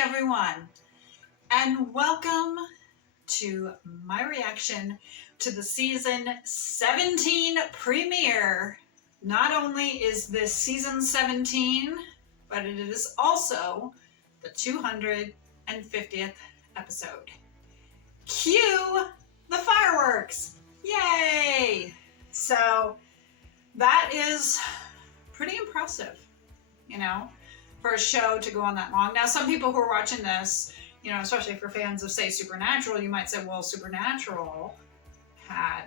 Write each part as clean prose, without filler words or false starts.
Hi everyone, and welcome to my reaction to the season 17 premiere. Not only is this season 17, but it is also the 250th episode. Cue the fireworks! Yay! So that is pretty impressive, you know, for a show to go on that long. Now, some people who are watching this, you know, especially for fans of, say, Supernatural, you might say, well, Supernatural had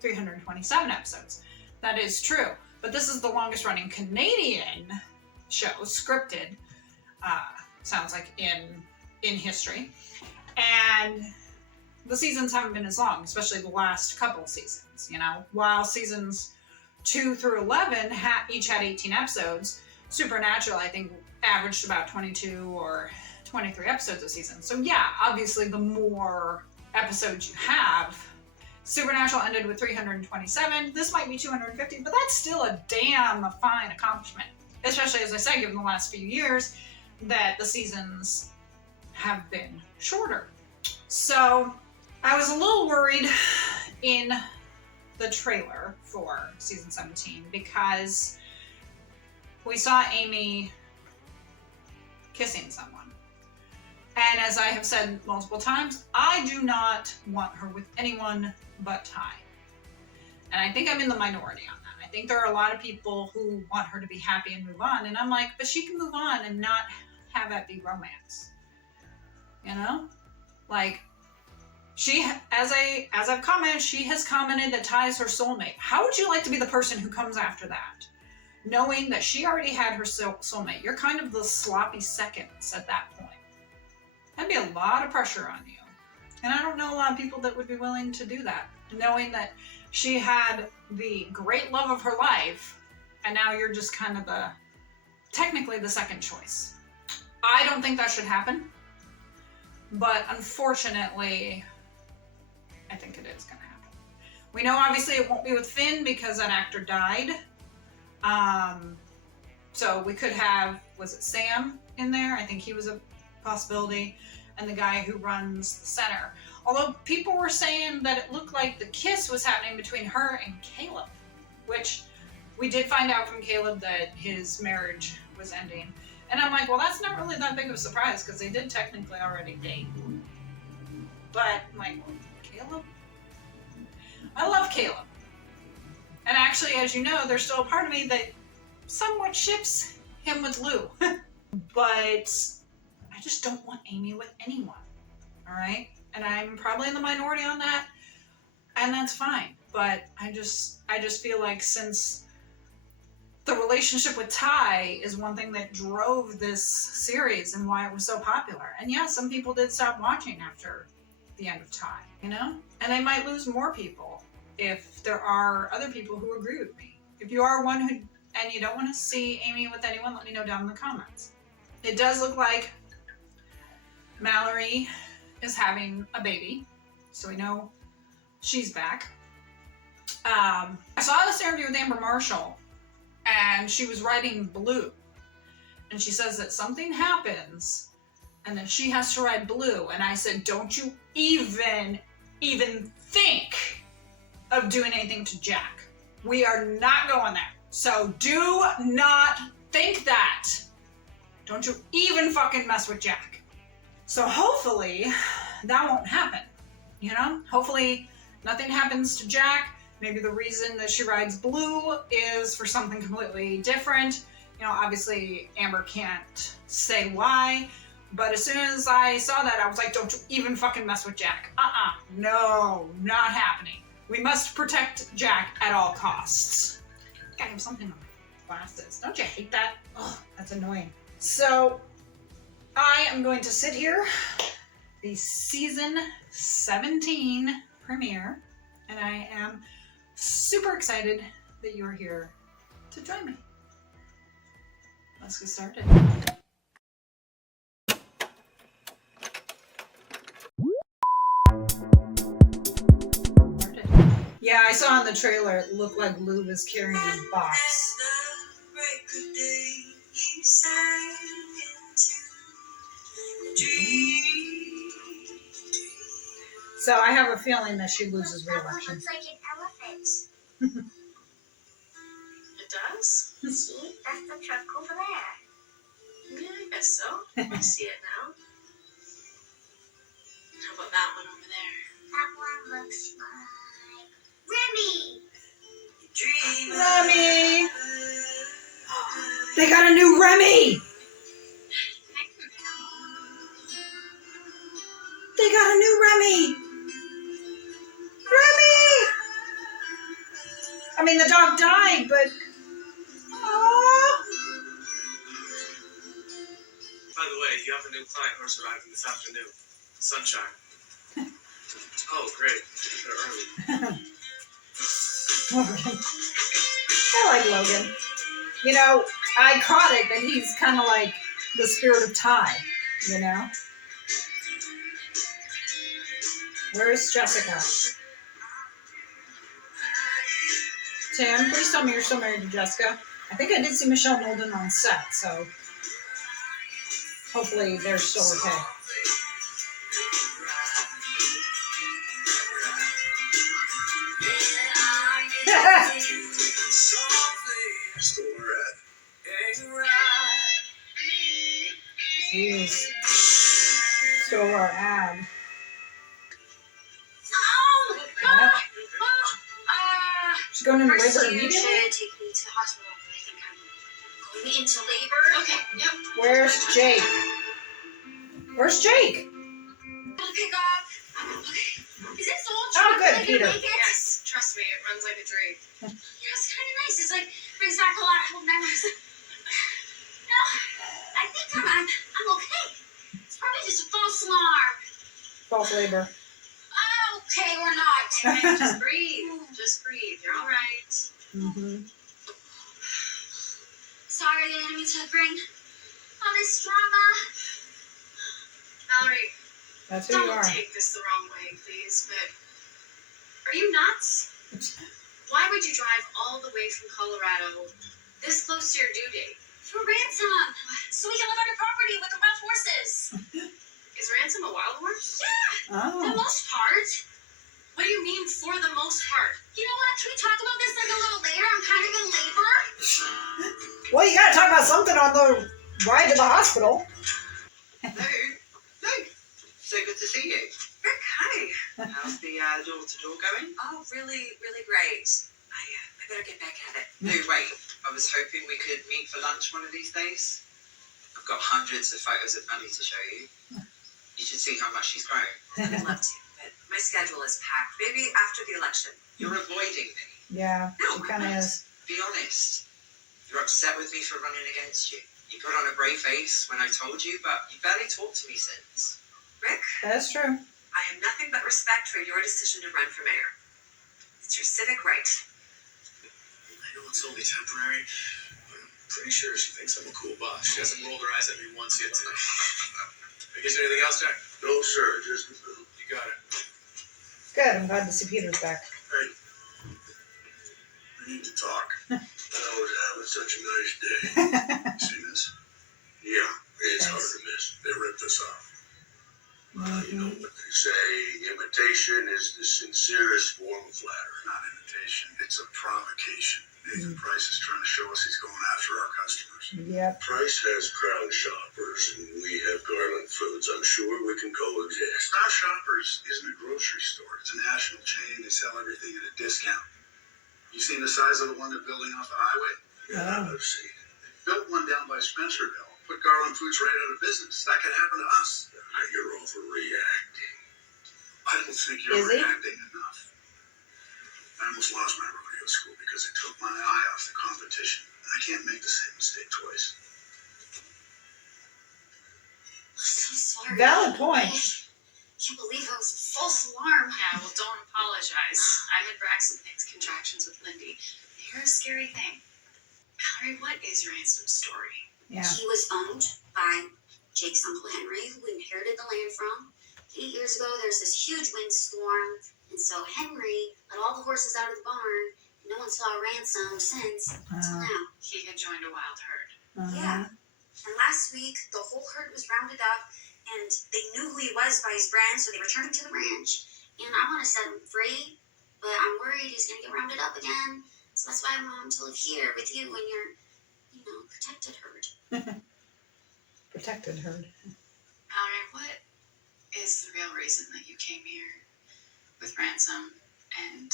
327 episodes. That is true. But this is the longest running Canadian show, scripted, sounds like, in history. And the seasons haven't been as long, especially the last couple seasons, you know. While seasons 2 through 11 each had 18 episodes, Supernatural, I think, averaged about 22 or 23 episodes a season. So yeah, obviously the more episodes you have, Supernatural ended with 327. This might be 250, but that's still a damn fine accomplishment. Especially, as I said, given the last few years that the seasons have been shorter. So I was a little worried in the trailer for season 17 because we saw Amy kissing someone. And as I have said multiple times, I do not want her with anyone but Ty. And I think I'm in the minority on that. I think there are a lot of people who want her to be happy and move on. And I'm like, but she can move on and not have that be romance. You know? Like, as I've commented, she has commented that Ty is her soulmate. How would you like to be the person who comes after that? Knowing that she already had her soulmate. You're kind of the sloppy seconds at that point. That'd be a lot of pressure on you. And I don't know a lot of people that would be willing to do that. Knowing that she had the great love of her life, and now you're just kind of technically the second choice. I don't think that should happen. But unfortunately, I think it is going to happen. We know obviously it won't be with Finn because that actor died. So we could have, was it Sam in there? I think he was a possibility. And the guy who runs the center. Although people were saying that it looked like the kiss was happening between her and Caleb, which we did find out from Caleb that his marriage was ending. And I'm like, well, that's not really that big of a surprise because they did technically already date. But I'm like, Caleb? I love Caleb. And actually, as you know, there's still a part of me that somewhat ships him with Lou. But I just don't want Amy with anyone. All right? And I'm probably in the minority on that. And that's fine. But I just feel like since the relationship with Ty is one thing that drove this series and why it was so popular. And yeah, some people did stop watching after the end of Ty, you know? And they might lose more people if there are other people who agree with me. If you are one who, and you don't want to see Amy with anyone, let me know down in the comments. It does look like Mallory is having a baby, so we know she's back. I saw this interview with Amber Marshall, and she was writing Blue, and she says that something happens, and then she has to write Blue, and I said, don't you even think of doing anything to Jack. We are not going there. So do not think that. Don't you even fucking mess with Jack. So hopefully that won't happen, you know? Hopefully nothing happens to Jack. Maybe the reason that she rides Blue is for something completely different. You know, obviously Amber can't say why, but as soon as I saw that, I was like, don't you even fucking mess with Jack. No, not happening. We must protect Jack at all costs. Gotta have something on my glasses. Don't you hate that? Oh, that's annoying. So I am going to sit here, the season 17 premiere, and I am super excited that you're here to join me. Let's get started. Yeah, I saw in the trailer it looked like Lou was carrying a box. So I have a feeling that she loses That one re-election. looks like an elephant. It does? See? That's the truck over there. Yeah, I guess so. I see it now. How about that one over there? That one looks like Remy. Remy! They got a new Remy! They got a new Remy! Remy! I mean, the dog died, but... Aww. By the way, you have a new client horse arriving this afternoon. Sunshine. Oh, great. They're early. Logan. I like Logan. You know, I caught it that he's kind of like the spirit of Ty, you know? Where's Jessica? Tim, please tell me you're still married to Jessica. I think I did see Michelle Nolden on set, so hopefully they're still okay. Jeez. Stole our ad. Yep. She's going into labor First, you immediately? should take me to the hospital. I think I'm going into labor. Okay, yep. Where's Jake? Where's Jake? I'll pick up. Okay. Is it so old? Oh, good, Peter. Yes, trust me, it runs like a dream. Yeah, it's kind of nice. It's like, brings back a lot of old memories. No, I think I'm okay. It's probably just a false alarm. False labor. Okay, we're not. Okay, just breathe. Just breathe. You're all right. Mm-hmm. Sorry, I didn't mean to bring all this drama. Valerie, That's who you don't are. take this the wrong way, please, but are you nuts? Why would you drive all the way from Colorado this close to your due date? For ransom, so we can live on your property with the wild horses. Is ransom a wild horse? Yeah, for the Oh. most part. What do you mean, for the most part? You know what? Can we talk about this like a little later? I'm kind of in labor. Well, you gotta talk about something on the ride to the hospital. Hello. So good to see you. Rick, hi. How's the door-to-door going? Oh, really, really great. I better get back at it. No, wait. I was hoping we could meet for lunch one of these days. I've got hundreds of photos of Annie to show you. You should see how much she's grown. I'd love to, but my schedule is packed. Maybe after the election. You're avoiding me. Yeah, No, she kind of is. Be honest. You're upset with me for running against you. You put on a brave face when I told you, but you barely talked to me since. Rick, That's true. I have nothing but respect for your decision to run for mayor. It's your civic right. I know it's only temporary, but I'm pretty sure she thinks I'm a cool boss. She hasn't rolled her eyes at me once yet today. I guess anything else, Jack? No, sir, just You got it. Good, I'm glad to see Peter's back. Hey, we need to talk. I was having such a nice day. See this? Yeah, it's hard to miss. They ripped us off. You know what they say, imitation is the sincerest form of flattery. Not imitation, it's a provocation. Nathan Price is trying to show us he's going after our customers. Yep. Price has Crown Shoppers, and we have Garland Foods. I'm sure we can coexist. Crown Shoppers isn't a grocery store. It's a national chain. They sell everything at a discount. You seen the size of the one they're building off the highway? Yeah, I've seen it. They built one down by Spencerville. Put Garland Foods right out of business. That could happen to us. You're overreacting. I don't think you're Is he? reacting enough. I almost lost my rodeo school because it took my eye off the competition. I can't make the same mistake twice. I'm so sorry. Valid point. I can't believe that was a false alarm. Yeah, well, don't apologize. I had Braxton Hicks contractions with Lindy. They're a scary thing. Valerie, what is Ransom's story? Yeah. He was owned by Jake's Uncle Henry, who inherited the land from. 8 years ago, there's this huge windstorm, and so Henry let all the horses out of the barn. And no one saw a ransom since until now. He had joined a wild herd. Yeah. And last week, the whole herd was rounded up, and they knew who he was by his brand, so they returned him to the ranch. And I want to set him free, but I'm worried he's going to get rounded up again. So that's why I want him to live here with you in your, protected herd. Protected herd. Mallory, what is the real reason that you came here with Ransom and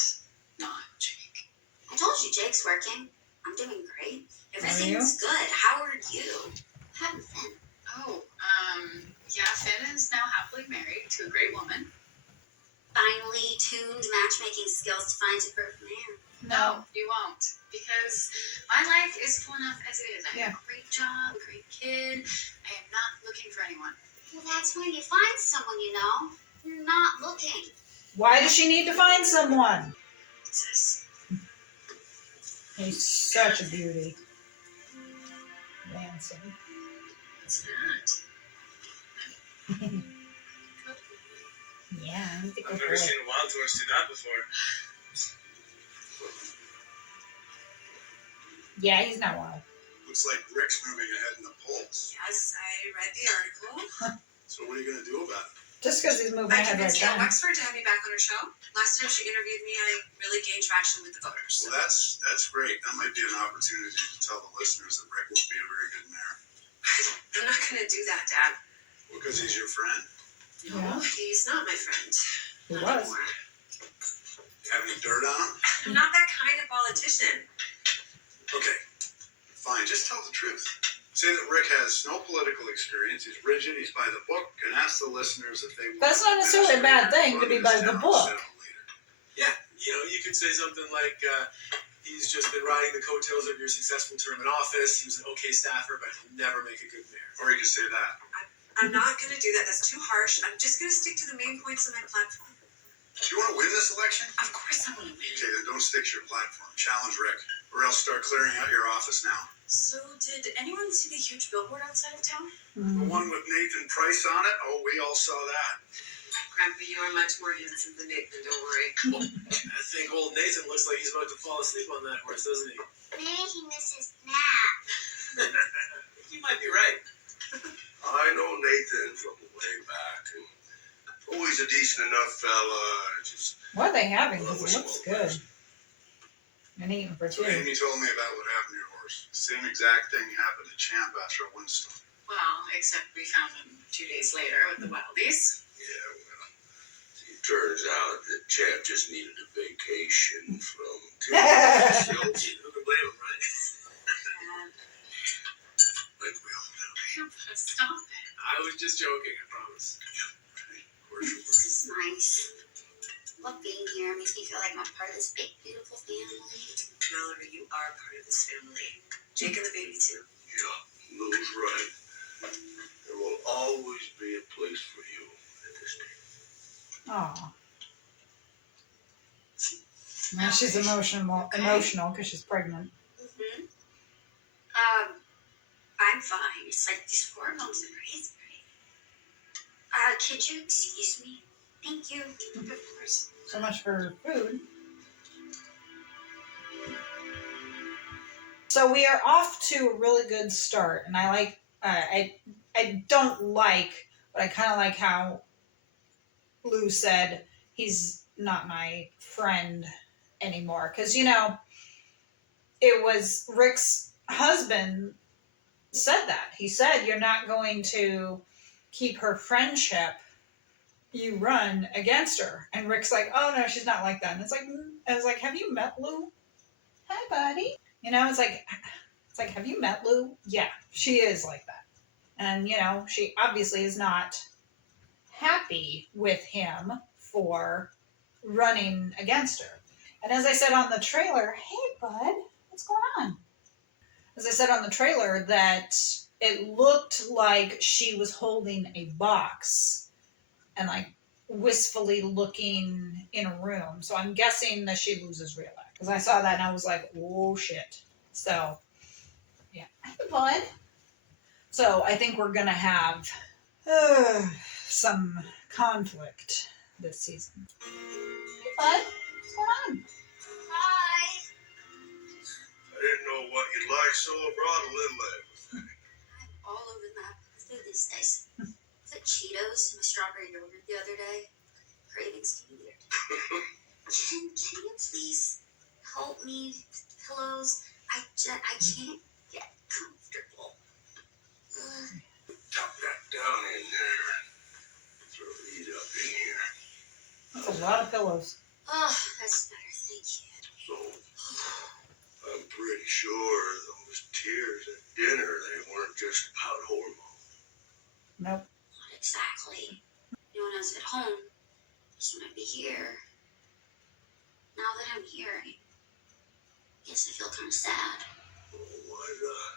not Jake? I told you Jake's working. I'm doing great. you? Everything's good. How are you? What happened to Finn? Oh, yeah, Finn is now happily married to a great woman. Finally tuned matchmaking skills to find a perfect man. No, you won't. Because my life is full enough as it is. I Yeah. have a great job, a great kid. I am not looking for anyone. Well, that's when you find someone, You're not looking. Why does she need to find someone? What's this? He's such a beauty. Ransom. What's that? Yeah, he's a I've good never boy. seen a wild horse do that before. Yeah, he's not wild. Looks like Rick's moving ahead in the polls. Yes, I read the article. So what are you going to do about it? Just because he's moving I ahead right convinced Gail then. Wexford to have me back on her show. Last time she interviewed me, I really gained traction with the voters. Well, that's great. That might be an opportunity to tell the listeners that Rick won't be a very good mayor. I'm not going to do that, Dad. Because he's your friend. No, Yeah. he's not my friend. He Not was. anymore. You have any dirt on him? I'm not that kind of politician. Okay, fine. Just tell the truth. Say that Rick has no political experience. He's rigid. He's by the book. And ask the listeners if they want. That's not necessarily a bad thing to be by the book. Yeah, you could say something like, he's just been riding the coattails of your successful term in office. He was an okay staffer, but he'll never make a good mayor. Or you could say that. I'm not going to do that. That's too harsh. I'm just going to stick to the main points of my platform. Do you want to win this election? Of course I want to win. Okay, then don't stick to your platform. Challenge Rick, or else start clearing out your office now. So, did anyone see the huge billboard outside of town? The one with Nathan Price on it? Oh, we all saw that. Grandpa, you are much more handsome than Nathan, don't worry. I think old Nathan looks like he's about to fall asleep on that horse, doesn't he? Maybe he misses nap. You might be right. I know Nathan from way back. And always a decent enough fella. Just What are they having? Because it looks good. And eating for two. Amy told me about what happened to your horse. Same exact thing happened to Champ after a windstorm. Well, except we found him 2 days later with the Wildies. Yeah, well, it turns out that Champ just needed a vacation from Who can blame him, right? like we all do. Grandpa, stop it. I was just joking, I promise. Of course you were. This is nice. Love being here. Makes me feel like I'm a part of this big, beautiful family. Mallory, you are part of this family. Jake and the baby, too. Yeah, Lou's right. There will always be a place for you at this table. Aw. Now she's emotional because she's pregnant. Mm-hmm. I'm fine. It's like these hormones are crazy. Could you excuse me? Thank you. Of course. So much for food. So we are off to a really good start, and I like. I don't like, but I kind of like how Lou said he's not my friend anymore, because it was Rick's husband said that. He said, "You're not going to keep her friendship. You run against her." And Rick's like, "Oh no, she's not like that." And it's like, have you met Lou? Hi, buddy. It's like, have you met Lou? Yeah, she is like that. And she obviously is not happy with him for running against her. And as I said on the trailer, hey bud, what's going on? As I said on the trailer, that it looked like she was holding a box and like wistfully looking in a room. So I'm guessing that she loses real life. Because I saw that and I was like, oh shit. So, yeah. Hey, bud. So I think we're going to have some conflict this season. Hey, bud. What's going on? Hi. I didn't know what you'd like, so I brought a little egg. I'm all over the map with food these days. I put Cheetos in my strawberry yogurt the other day. cravings can be weird. Can you please help me with pillows? I can't get comfortable. Tuck that down in there. Throw these up in here. That's a lot of pillows. Oh, that's better, thank you. So, I'm pretty sure those tears at dinner, they weren't just about hormones. Nope. Not exactly. You know, when I was at home, I just want to be here. Now that I'm here, I guess I feel kind of sad. Oh, why not?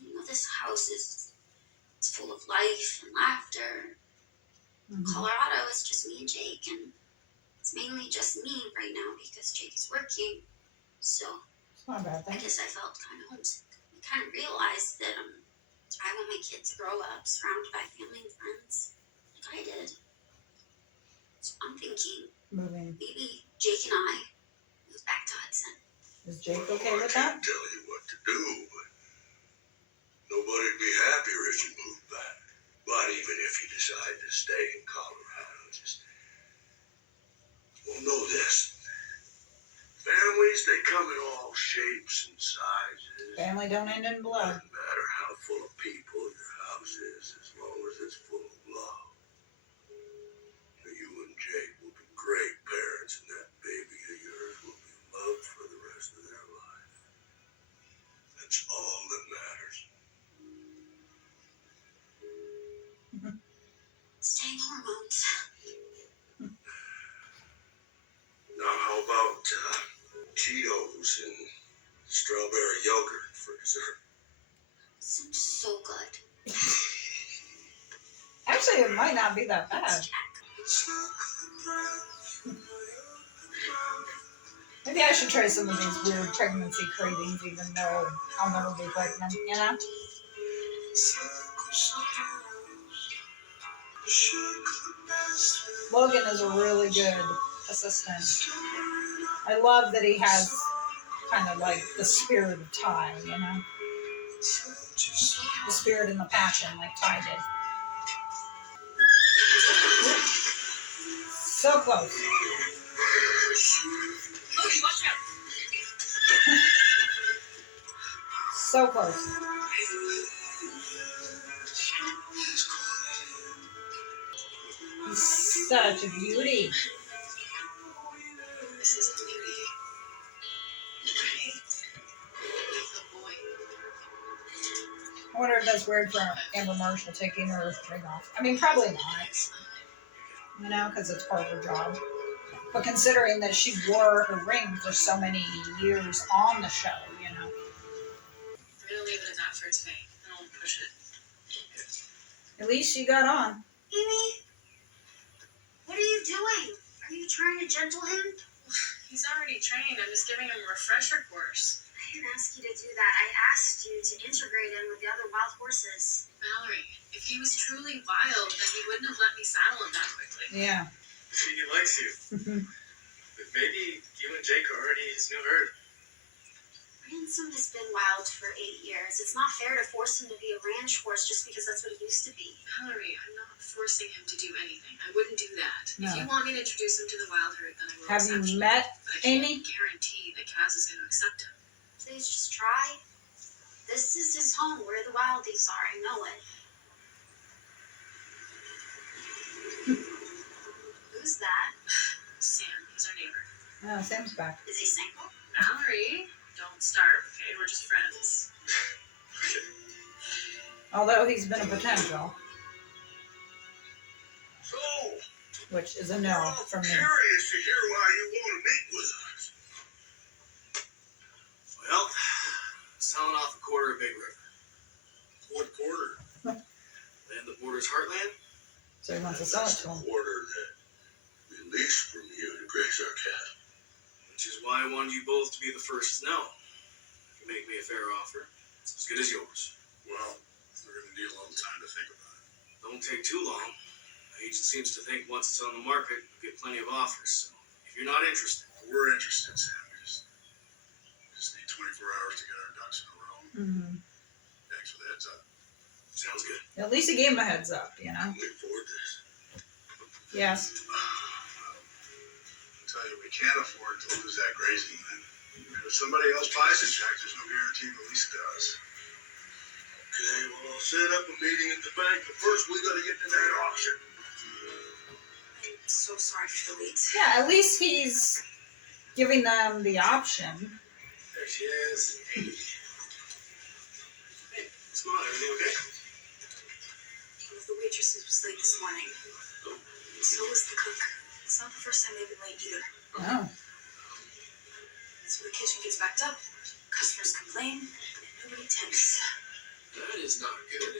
You know, this house it's full of life and laughter. Colorado is just me and Jake, and it's mainly just me right now because Jake is working. So It's not a bad I thing. guess I felt kind of homesick. I kind of realized that I want my kids to grow up surrounded by family and friends like I did. So I'm thinking Moving. maybe Jake and I move back to Hudson. Is Jake Well, okay with I that? can't tell you what to do, but nobody'd be happier if you moved back. But even if you decide to stay in Colorado, know this. Families, they come in all shapes and sizes. Family don't end in blood. Doesn't matter how full of people your house is, as long as it's full of love. You and Jake will be great parents, and that baby of yours will be loved for the rest of their life. That's all that matters. Staying hormones. Now, how about Cheetos and strawberry yogurt for dessert? Sounds so good. Actually, it might not be that bad. Maybe I should try some of these weird pregnancy cravings, even though I'll never be pregnant, you know? Logan is a really good assistant. I love that he has kind of like the spirit of Ty, you know? The spirit and the passion like Ty did. So close. Logan, watch out. So close. He's such a beauty. This isn't beauty. Right? Oh boy. I wonder if that's weird for Amber Marshall taking her ring off. I mean, probably not, you know, because it's part of her job. But considering that she wore her ring for so many years on the show, you know. I'm gonna leave it at that for today. I won't push it. At least she got on. Amy, what are you doing? Are you trying to gentle him? He's already trained. I'm just giving him a refresher course. I didn't ask you to do that. I asked you to integrate him with the other wild horses. Mallory, if he was truly wild, then he wouldn't have let me saddle him that quickly. Yeah. He likes you. But maybe you and Jake are already his new herd. Ransom has been wild for 8 years. It's not fair to force him to be a ranch horse just because that's what he used to be. Mallory, I'm not forcing him to do anything. I wouldn't do that. No. If you want me to introduce him to the wild herd, then I will. Have you accept met But I can't Amy? guarantee that Kaz is going to accept him. Please just try. This is his home where the wildies are. I know it. Who's that? Sam, he's our neighbor. Oh, Sam's back. Is he single? Mallory, don't start, okay? We're just friends. Although he's been a potential, So, which is a no from me. curious to hear why you want to meet with us. Well, selling off a quarter of Big River. What quarter? Land that borders Heartland. So he wants to sell it That's to him. the quarter that we leased from you to graze our cattle. Which is why I wanted you both to be the first to know. If you make me a fair offer, it's as good as yours. Well, we're going to need a little time to think about it. Don't take too long. My agent seems to think once it's on the market, you'll get plenty of offers. So if you're not interested, We're interested, Sam. We just need 24 hours to get our ducks in a row. Mm-hmm. Thanks for the heads up. sounds good. At least he gave him a heads up, you know? Look forward to this. Yes. you, we can't afford to lose that grazing land. And if somebody else buys it, Jack, there's no guarantee the lease does. Okay, well, I'll set up a meeting at the bank, but first we gotta get to that auction. I'm so sorry for the wait. Yeah, at least he's giving them the option. There she is. Hey. Hey, what's going on? Everything okay? One of the waitresses was late this morning. So was the cook. It's not the first time they've been late either. Oh. So the kitchen gets backed up, customers complain, and nobody tips. That is not good.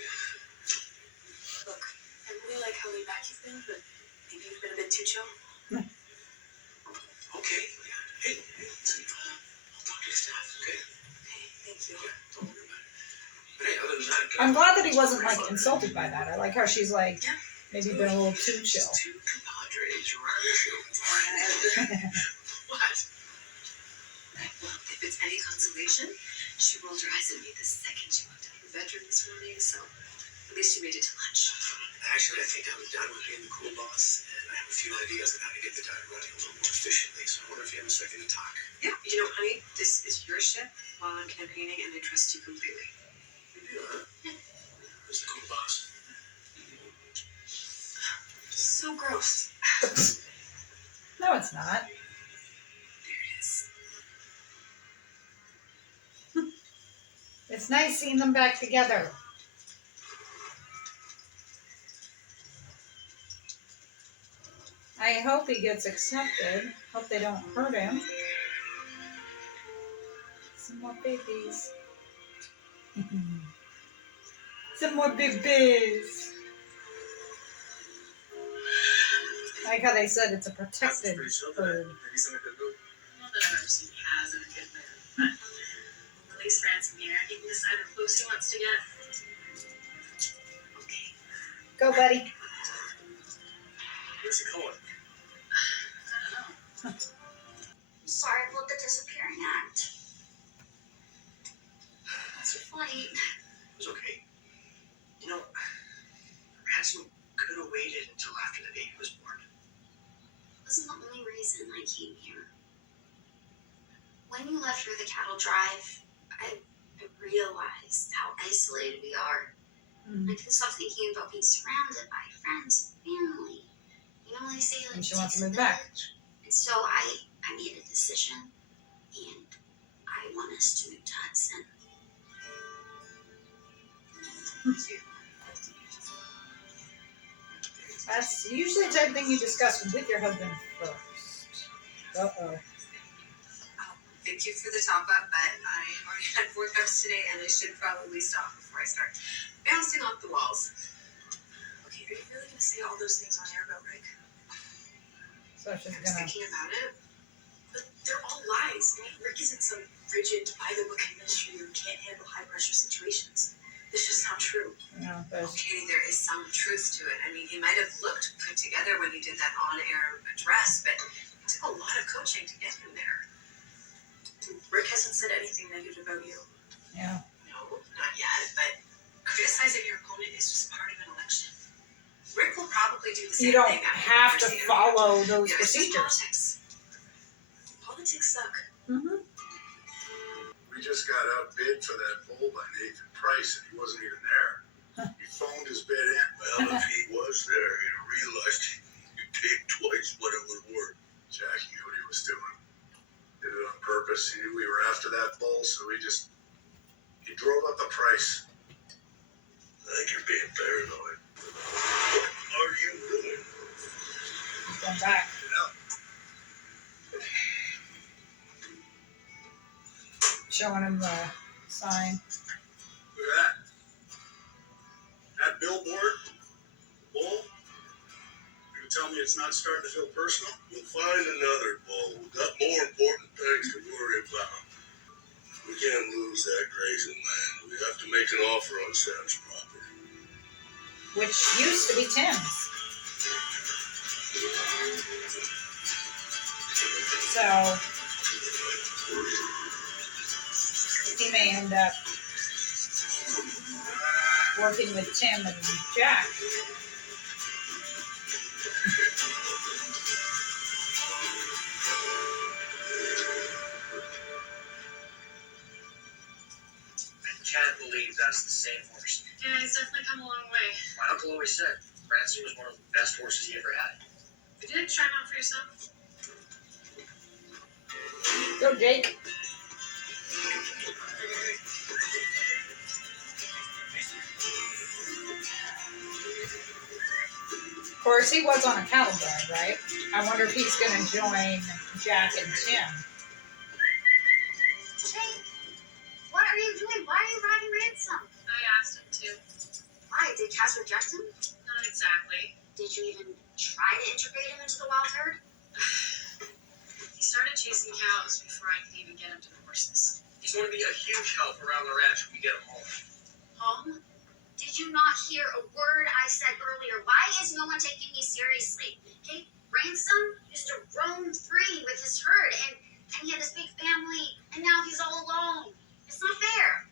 Look, I really like how laid back you've been, but maybe you've been a bit too chill. Okay. Hey, listen, I'll talk to the staff, okay? Okay, thank you. Yeah, don't worry about it. But hey, other than that, I'm glad that he wasn't like insulted by that. I like how she's like maybe been a little too chill. Two compadres around the What? Well, if it's any consolation, she rolled her eyes at me the second she walked out of the bedroom this morning, so at least you made it to lunch. Actually, I think I'm done with being the cool boss, and I have a few ideas on how to get the diner running a little more efficiently, so I wonder if you have a second to talk. Yeah, you know, honey, this is your ship while I'm campaigning, and I trust you completely. Yeah, huh? Who's the cool boss? So gross. No, it's not. There it is. It's nice seeing them back together. I hope he gets accepted. Hope they don't hurt him. Some more babies. Some more babies. I like how they said it's a protected bird. Maybe some good mood. Not that I've ever seen Kaz in a good mood, but release ransom here. He can decide how close he wants to get. Okay. Go, buddy. Where's he going? I don't know. I'm sorry about the disappearing act. That's It's funny. It was okay. You know, ransom could have waited until after the baby was born. Wasn't the only reason I came here. When you left for the cattle drive, I realized how isolated we are. I couldn't stop thinking about being surrounded by friends and family. You know, they say like And she wants to takes a move back. village. And so I made a decision, and I want us to move to Hudson. That's usually the type of thing you discuss with your husband first. Uh-oh. Thank you for the top up, but I already had 4 cups today, and I should probably stop before I start bouncing off the walls. Okay, are you really going to say all those things on air about Rick? So she's I was gonna... thinking about it, but they're all lies. I mean, Rick isn't some rigid, by-the-book administrator who can't handle high-pressure situations. It's just not true. You know, there's... Okay, there is some truth to it. I mean, he might have looked put together when he did that on-air address, but it took a lot of coaching to get him there. Rick hasn't said anything negative about you. Yeah. No, not yet, but criticizing your opponent is just part of an election. Rick will probably do the same You don't thing after have the to first follow those interview. Yeah, it's just procedures. politics. Politics suck. Mm-hmm. We just got outbid for that bull by Nathan Price, and he wasn't even there. He phoned his bid in. Well, if he was there, he'd have realized he'd paid twice what it was worth. Jack knew what he was doing. Did it on purpose. He knew we were after that bull, so he drove up the price. I think you're being paranoid. What are you doing? He's going back. Showing him the sign. Look at that. That billboard, bull. You gonna tell me it's not starting to feel personal? We'll find another bull. We've got more important things to worry about. We can't lose that grazing land. We have to make an offer on Sam's property. Which used to be Tim's. So he may end up working with Tim and Jack. insane horse. Yeah, he's definitely come a long way. My uncle always said Ransom was one of the best horses he ever had. You did try him out for yourself? Go, Jake. Of course, he was on a cattle drive, right? I wonder if he's going to join Jack and Tim. Jake, what are you doing? Why are you riding Ransom? I asked him to. Why? Did Cass reject him? Not exactly. Did you even try to integrate him into the wild herd? He started chasing cows before I could even get him to the horses. He's going to be a huge help around the ranch when we get him home. Home? Did you not hear a word I said earlier? Why is no one taking me seriously? Okay, Ransom used to roam free with his herd, and he had this big family, and now he's all alone. It's not fair.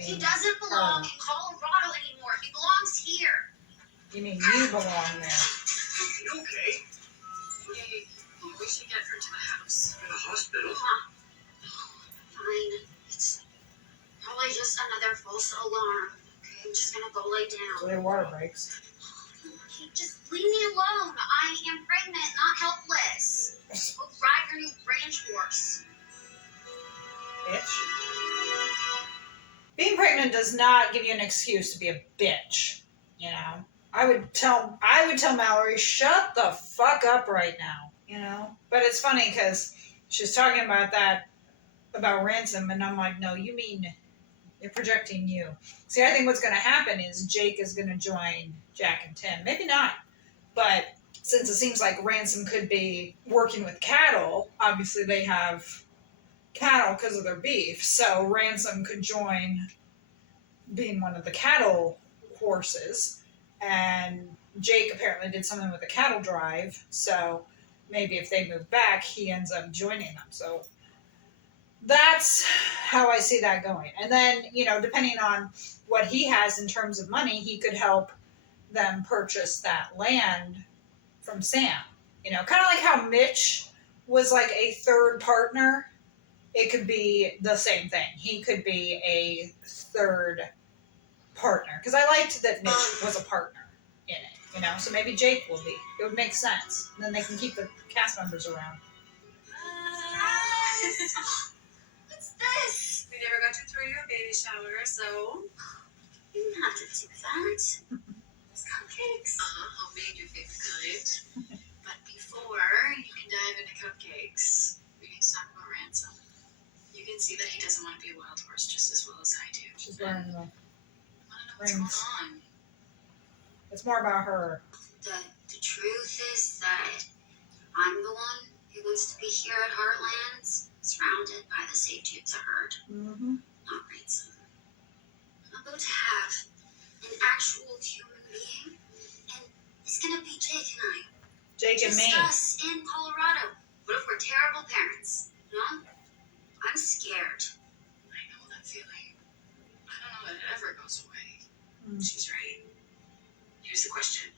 He doesn't belong in Colorado anymore. He belongs here. You mean you belong there? You okay? Hey, we should get her to the house. In the hospital? Fine. It's probably just another false alarm. Okay, I'm just gonna go lay So down. their water breaks. Okay, just leave me alone. I am pregnant, not helpless. Go ride your new ranch horse. Bitch. Being pregnant does not give you an excuse to be a bitch. You know, I would tell Mallory, shut the fuck up right now. You know, but it's funny because she's talking about that about Ransom, and I'm like, no, you mean you're projecting you. See, I think what's going to happen is Jake is going to join Jack and Tim. Maybe not, but since it seems like Ransom could be working with cattle, obviously they have cattle because of their beef. So Ransom could join being one of the cattle horses, and Jake apparently did something with the cattle drive. So maybe if they move back, he ends up joining them. So that's how I see that going. And then, you know, depending on what he has in terms of money, he could help them purchase that land from Sam. You know, kind of like how Mitch was like a third partner. It could be the same thing. He could be a third partner. Because I liked that Mitch was a partner in it, you know? So maybe Jake will be. It would make sense. And then they can keep the cast members around. What's this? We never got to throw you a baby shower, so You didn't have to do that. Those cupcakes. Homemade, your favorite kind. But before you can dive into cupcakes, we need to talk about Ransom. You can see that he doesn't want to be a wild horse just as well as I do. She's wearing the I want to know what's rings. going on. It's more about her. The truth is that I'm the one who wants to be here at Heartland, surrounded by the safety of the herd, Mm-hmm. not Ransom. I'm about to have an actual human being, and it's gonna be Jake and I. Jake and Just me. us in Colorado. What if we're terrible parents? No? I'm scared. I know that feeling. I don't know that it ever goes away. she's right. Here's the question.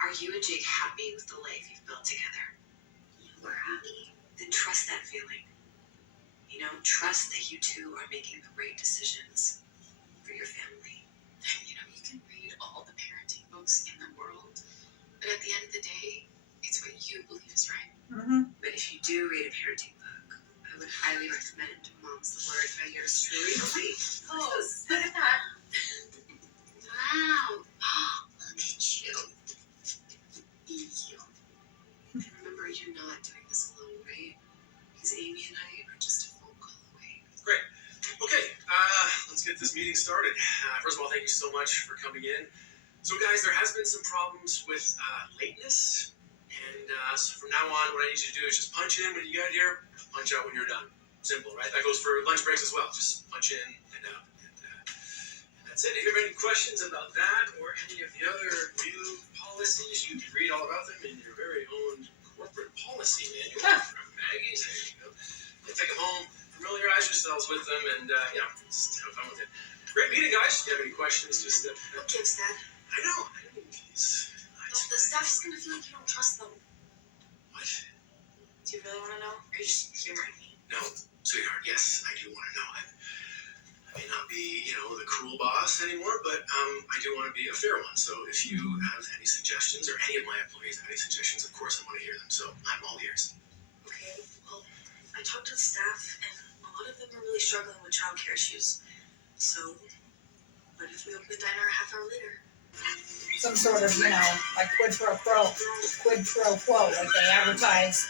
Are you and Jake happy with the life you've built together? We're happy. Then trust that feeling. You know, trust that you two are making the right decisions for your family. You know, you can read all the parenting books in the world, but at the end of the day, it's what you believe is right. Mm-hmm. But if you do read a parenting book, I would highly recommend Mom's the Word by yours truly. Oh, look at that. Wow. Look at you. Thank you. And remember, you're not doing this alone, right? Because Amy and I are just a phone call away. Great. Okay, let's get this meeting started. First of all, thank you so much for coming in. So guys, there has been some problems with lateness. And so from now on, what I need you to do is just punch in when you get here, punch out when you're done. Simple, right? That goes for lunch breaks as well. Just punch in and out. And that's it. If you have any questions about that or any of the other new policies, you can read all about them in your very own corporate policy manual from Maggie's. There you go. And take them home, familiarize yourselves with them, and just have fun with it. Great meeting, guys. If you have any questions, just Who gives that? I know. Jeez. The staff's gonna feel like you don't trust them. What? Do you really want to know? Or are you just humoring me? No, sweetheart, yes, I do want to know. I may not be, the cool the boss anymore, but I do want to be a fair one. So if you have any suggestions, or any of my employees have any suggestions, of course I want to hear them. So I'm all ears. Okay, well, I talked to the staff, and a lot of them are really struggling with childcare issues. So, what if we open the diner a half hour later? Some sort of, like quid pro quo, like they advertise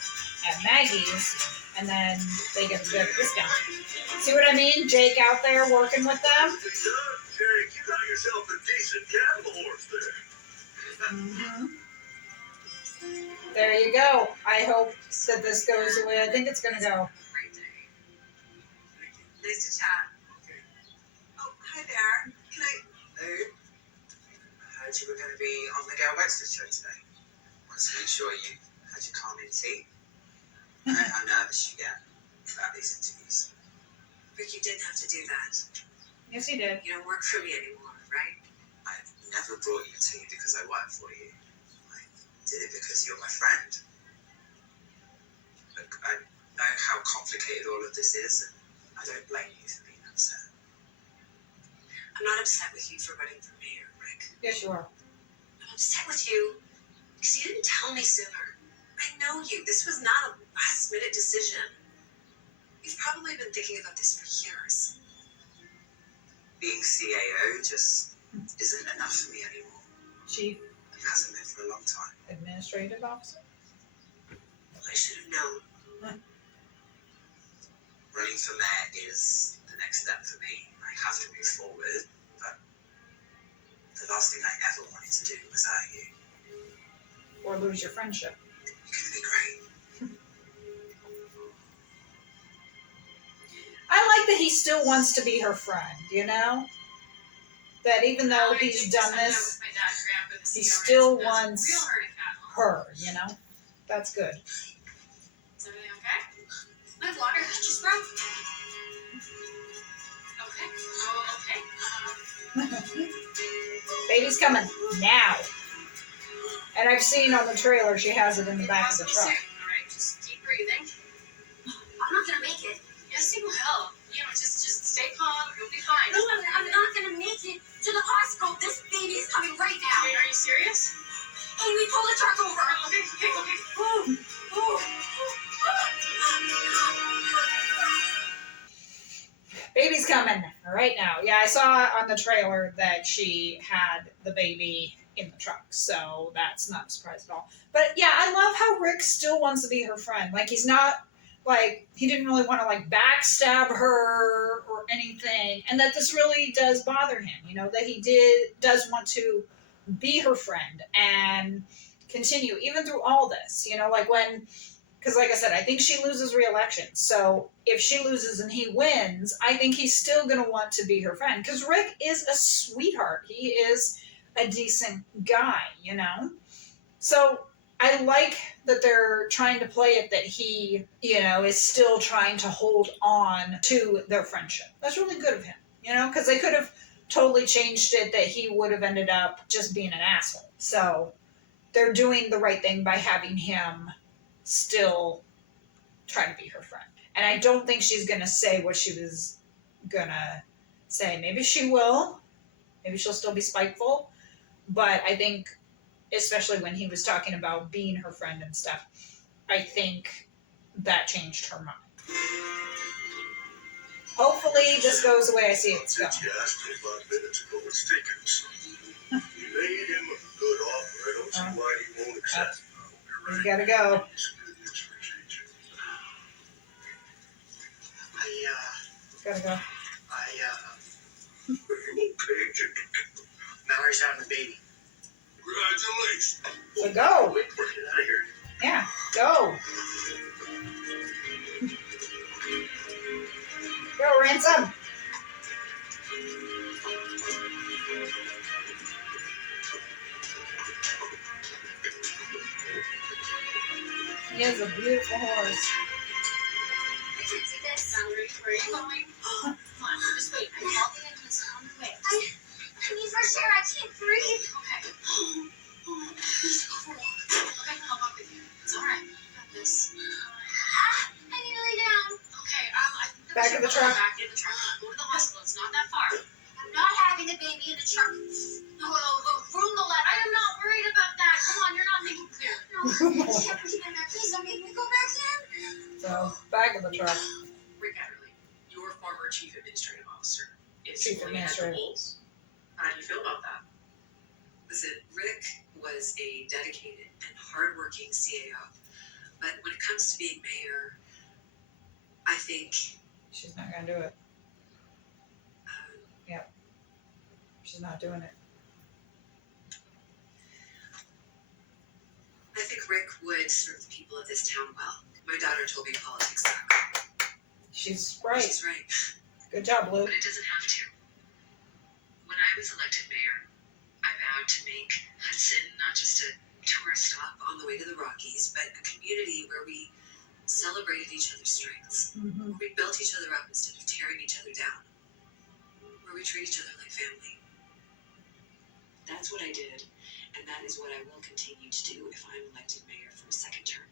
at Maggie's, and then they get a bit of discount. See what I mean? Jake out there working with them. Jake, you got yourself a decent cattle horse there. There you go. I hope that this goes the way I think it's going to go. Great day. Nice to chat. Oh, hi there. Can I... Hello? I heard you were going to be on the Gail Wexford show today. Want to make sure you had your calming tea. I know how nervous you get throughout these interviews. Rick, you didn't have to do that. Yes, he did. You don't work for me anymore, right? I've never brought you tea because I work for you. I did it because you're my friend. Look, I know how complicated all of this is, and I don't blame you for being upset. I'm not upset with you for running for mayor, Rick. Yes, you are. I'm upset with you because you didn't tell me sooner. I know you. This was not a last-minute decision. You've probably been thinking about this for years. Being CAO just isn't enough for me anymore. Chief It hasn't been for a long time. Administrative Officer. I should have known. Running for mayor is the next step for me. I have to move forward, but the last thing I ever wanted to do was hurt you. Or lose your friendship. You're gonna be great. I like that he still wants to be her friend, That even though he's done this, he still wants her, That's good. Is everything okay? My water just broke. Okay. Baby's coming now. And I've seen on the trailer she has it in the back of the truck. All right, just keep breathing. I'm not gonna make it. Yes, you will. Just stay calm. You'll be fine. No, I'm not gonna make it to the hospital. This baby is coming right now. Are you serious? Amy, pull the truck over. Okay. Baby's coming right now. Yeah, I saw on the trailer that she had the baby in the truck, so that's not a surprise at all. But yeah, I love how Rick still wants to be her friend. Like, he's not, he didn't really want to, backstab her or anything, and that this really does bother him, that he does want to be her friend and continue, even through all this, because like I said, I think she loses re-election. So if she loses and he wins, I think he's still going to want to be her friend. Because Rick is a sweetheart. He is a decent guy, So I like that they're trying to play it that he, is still trying to hold on to their friendship. That's really good of him, because they could have totally changed it that he would have ended up just being an asshole. So they're doing the right thing by having him still trying to be her friend. And I don't think she's going to say what she was going to say. Maybe she will. Maybe she'll still be spiteful. But I think, especially when he was talking about being her friend and stuff, I think that changed her mind. Hopefully this goes the way I see it's going. You asked me 5 minutes ago what's taking so long. You made him a good offer. I don't see why he won't accept. You gotta go. Gotta go. Are you okay, Jake? Mallory's having a baby. Congratulations. So go. We're getting out of here. Yeah, go. Go, Ransom. He has a beautiful horse. I can't do this. Valerie, where are you going? Come on, just wait. I'm walking in his own way. I need fresh air. I can't breathe. Okay. He's cool. Okay, I'll walk with you. It's all right. I got this. I need to lay down. Okay, I think Back in the truck. Back in the truck. Go to the hospital. It's not that far. I'm not having No, I can't believe in there. Please don't make me go back in. So, back in the truck. Rick Adderley, your former chief administrative officer, is Chief sworn in at the administrative. polls. How do you feel about that? Listen, Rick was a dedicated and hardworking CAO, but when it comes to being mayor, I think She's not gonna do it. She's not doing it. I think Rick would serve the people of this town well. My daughter told me politics suck. She's right. She's right. Good job, Lou. But it doesn't have to. When I was elected mayor, I vowed to make Hudson not just a Tourist stop on the way to the Rockies, but a community where we celebrated each other's strengths, Mm-hmm. where we built each other up instead of tearing each other down, where we treat each other like family. That's what I did, and that is what I will continue to do if I'm elected mayor for a second term.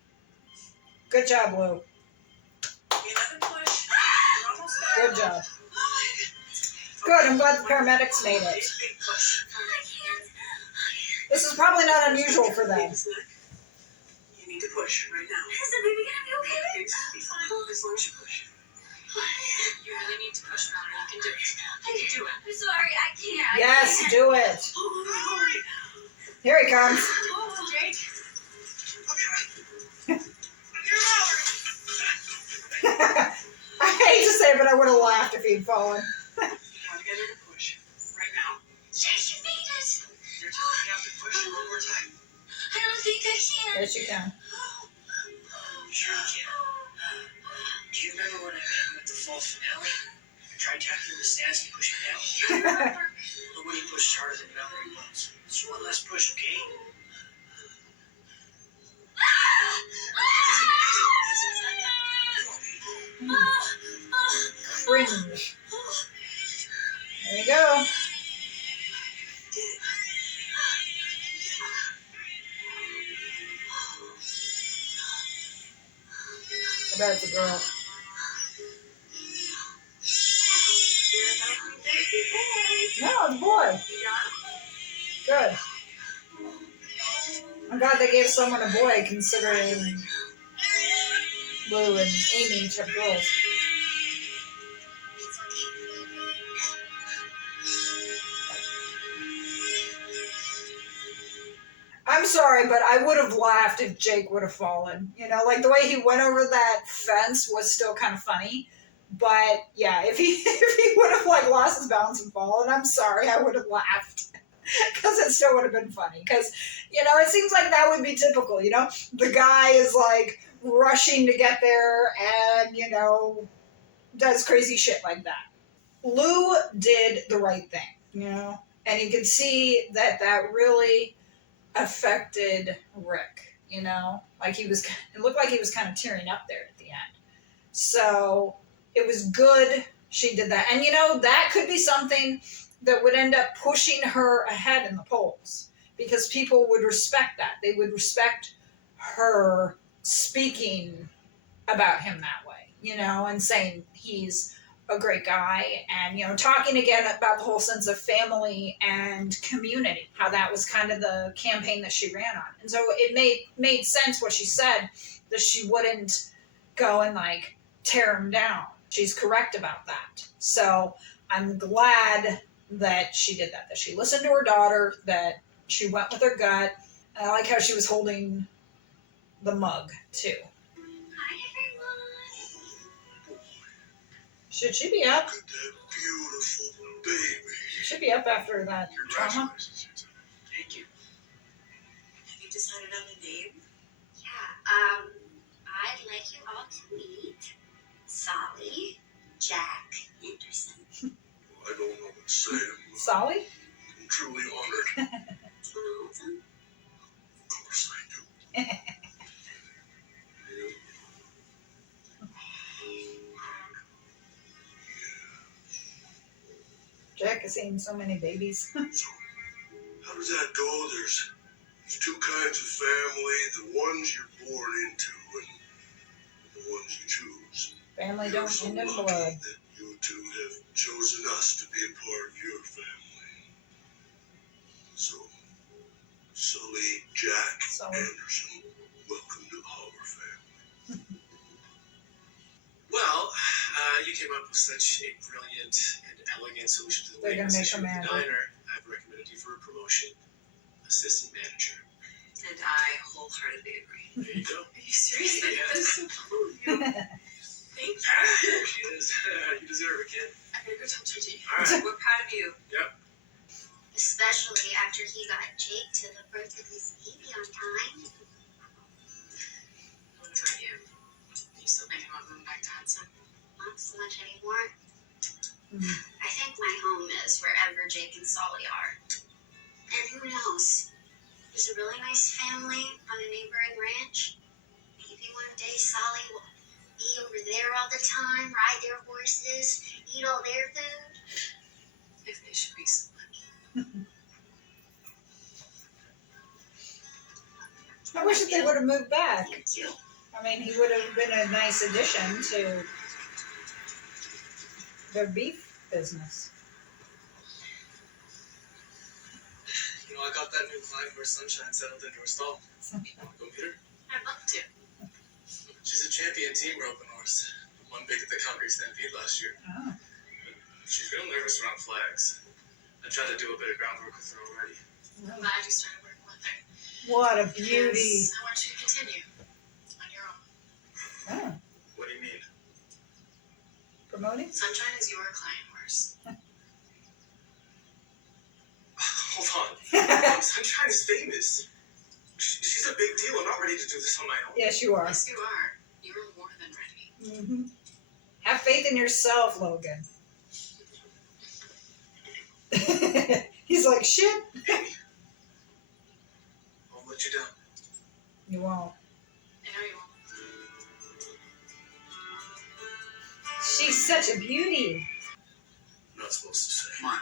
Good job, Lou. Another push. You're almost there. Good job. Good. I'm glad the paramedics made it. Big push. I can't. This is probably not unusual for them. You need to push right now. Is the baby gonna be okay? It's gonna be fine as long as you push. You really need to push, Mallory. You can do it. You can do it. I'm sorry, I can't. Yes, do it. Here he comes. Jake? I hate to say it, but I would have laughed if he'd fallen. Gotta get her to push. Right now. Jake, you made it. You're telling me I have to push one more time? I don't think I can. Yes, you can. Sure you can. Do you remember when I met you at the fall finale? I tried tackling the stands and you pushed me down. Nobody pushed harder than Mallory once. So one last push, okay? Cringe. There you go. I bet it's a girl. No, it's a boy. Good. I'm glad they gave someone a boy, considering Lou and Amy each have girls. I'm sorry, but I would have laughed if Jake would have fallen. You know, like the way he went over that fence was still kind of funny. But yeah, if he would have like lost his balance and fallen, I'm sorry, I would have laughed. Because it still would have been funny. Because, you know, it seems like that would be typical, you know? The guy is like rushing to get there and, you know, does crazy shit like that. Lou did the right thing, you know? And you could see that that really affected Rick, you know? Like it looked like he was kind of tearing up there at the end. So it was good she did that. And, you know, that could be something that would end up pushing her ahead in the polls because people would respect that. They would respect her speaking about him that way, you know, and saying he's a great guy and, you know, talking again about the whole sense of family and community, how that was kind of the campaign that she ran on. And so it made sense what she said, that she wouldn't go and like tear him down. She's correct about that. So I'm glad that she did that she listened to her daughter, that she went with her gut. And I like how she was holding the mug too. Hi, everyone. Should she be up? Look at that beautiful baby. She should be up after that trauma. Congratulations. Thank you. Have you decided on a name? Yeah, I'd like you all to meet Solly, Jack, Anderson. I don't know what to say. Solly? I'm truly honored. Oh, Of course I do. Jack has seen so many babies. So, how does that go? There's two kinds of family, the ones you're born into and the ones you choose. Family You're don't so end in lucky blood. that you two have chosen us to be a part of your family. So, Sully Jack Sully. Anderson. Well, you came up with such a brilliant and elegant solution to the They're gonna lateness make issue her with the mad. diner. I've recommended you for a promotion, assistant manager. And I wholeheartedly agree. There you go. Are you serious? Yeah. That's so cool of you. Thank you. There she is. You deserve it, kid. I gotta go tell Gigi. All right. We're proud of you. Especially after he got Jake to the birth of his baby on time. What about you? You still thinking about moving back to Hudson? Not so much anymore. Mhm. I think my home is wherever Jake and Solly are. And who knows? There's a really nice family on a neighboring ranch. Maybe one day Solly will be over there all the time, ride their horses, eat all their food. If they should be so lucky. I wish that they would have moved back. Thank you. I mean, he would have been a nice addition to their beef business. You know, I got that new client where Sunshine settled into her stall. You want to go meet her? I'd love to. She's a champion team roping horse. Won big at the Concrete Stampede last year. Oh. She's real nervous around flags. I tried to do a bit of groundwork with her already. I'm glad you started working with her. What a beauty. Because I want you to continue on your own. Oh, What do you mean? promoting? Sunshine is your client horse. Hold on. Sunshine is famous. She's a big deal. I'm not ready to do this on my own. Yes, you are. Yes, you are. You're more than ready. Hmm. Have faith in yourself, Logan. He's like, shit. I'll let you down. You won't. I know you won't. She's such a beauty. I'm not supposed to say. Come on.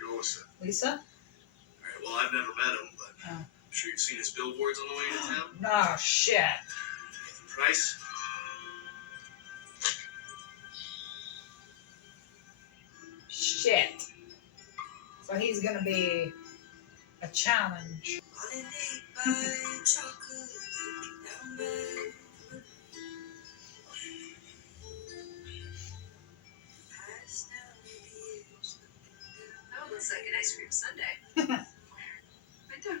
You're Lisa. Lisa? All right, well, I've never met him, but Oh. I'm sure you've seen his billboards on the way into town. Oh, shit. Nathan Price. Shit. So he's gonna be a challenge. Oh, looks like an ice cream sundae. Right there.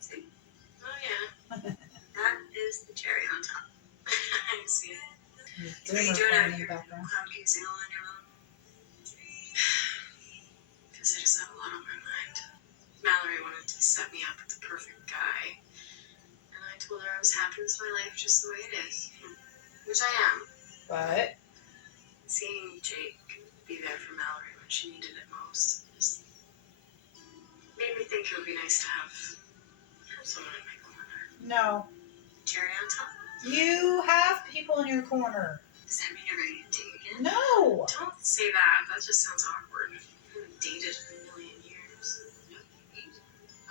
See? Oh, yeah. That is the cherry on top. I see. His What are you dreamer doing playing out in the here? background. Cloud casing all on your own? Because I just have a lot on my mind. Mallory wanted to set me up with the perfect guy. And I told her I was happy with my life just the way it is. Which I am. But Seeing Jake be there for Mallory when she needed it most just made me think it would be nice to have someone in my corner. no, Cherry on top? you have people in your corner. Does that mean you're ready to date again? No. Don't say that. That just sounds awkward. I haven't dated in a million years.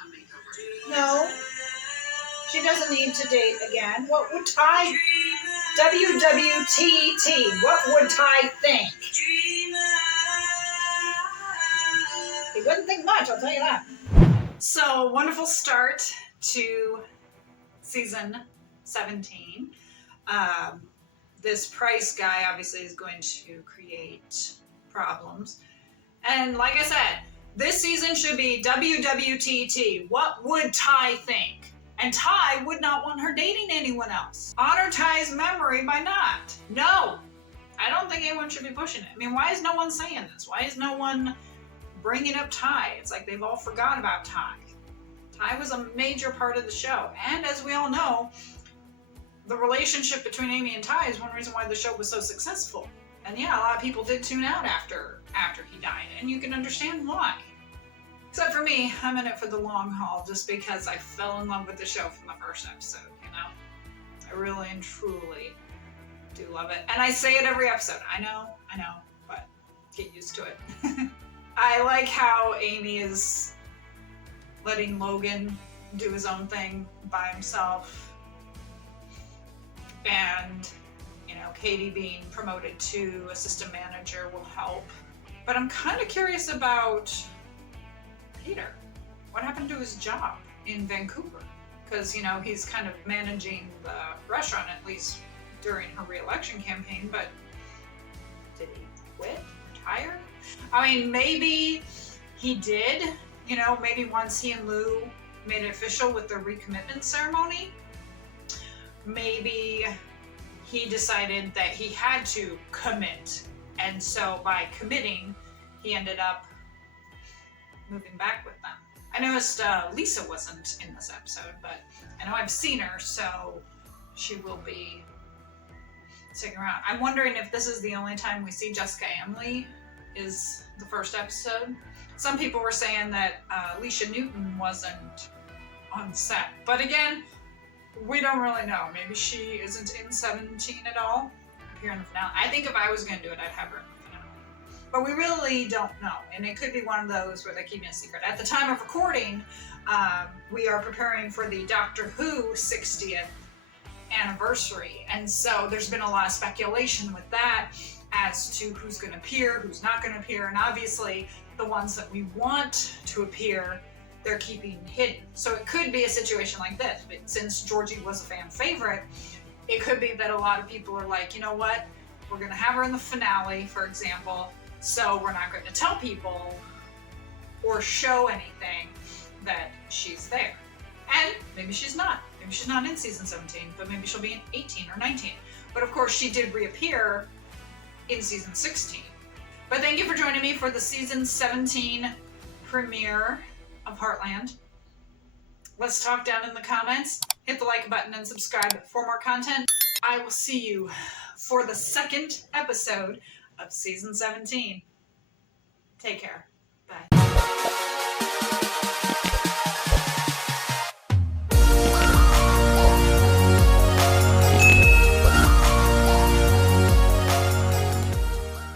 A makeover. No. She doesn't need to date again. What would Ty WWTT? What would Ty think? He wouldn't think much, I'll tell you that. So, wonderful start to season 17. This Price guy obviously is going to create problems. And like I said, this season should be WWTT. What would Ty think? And Ty would not want her dating anyone else. Honor Ty's memory by not. No, I don't think anyone should be pushing it. I mean, why is no one saying this? Why is no one bringing up Ty? It's like they've all forgot about Ty. Ty was a major part of the show. And as we all know, the relationship between Amy and Ty is one reason why the show was so successful. And yeah, a lot of people did tune out after he died. And you can understand why. Except for me, I'm in it for the long haul just because I fell in love with the show from the first episode, you know? I really and truly do love it. And I say it every episode. I know, but get used to it. I like how Amy is letting Logan do his own thing by himself. And, you know, Katie being promoted to assistant manager will help. But I'm kind of curious about Peter. What happened to his job in Vancouver? Because, you know, he's kind of managing the restaurant, at least during her re-election campaign, but Did he quit? Retire? I mean, maybe he did. You know, maybe once he and Lou made it official with the recommitment ceremony, maybe he decided that he had to commit. And so by committing, he ended up moving back with them. I noticed Lisa wasn't in this episode, but I know I've seen her, so she will be sticking around. I'm wondering if this is the only time we see Jessica Amley is the first episode. Some people were saying that Alicia Newton wasn't on set, but again, we don't really know. Maybe she isn't in 17 at all. Here in the finale. I think if I was going to do it, I'd have her in the finale. But we really don't know, and it could be one of those where they keep it a secret. At the time of recording, we are preparing for the Doctor Who 60th anniversary, and so there's been a lot of speculation with that as to who's going to appear, who's not going to appear, and obviously the ones that we want to appear, they're keeping hidden. So it could be a situation like this. But since Georgie was a fan favorite, it could be that a lot of people are like, you know what, we're going to have her in the finale, for example, so we're not going to tell people or show anything that she's there. And maybe she's not. Maybe she's not in season 17, but maybe she'll be in 18 or 19. But of course, she did reappear in season 16. But thank you for joining me for the season 17 premiere of Heartland. Let's talk down in the comments. Hit the like button and subscribe for more content. I will see you for the second episode of season 17. Take care. Bye.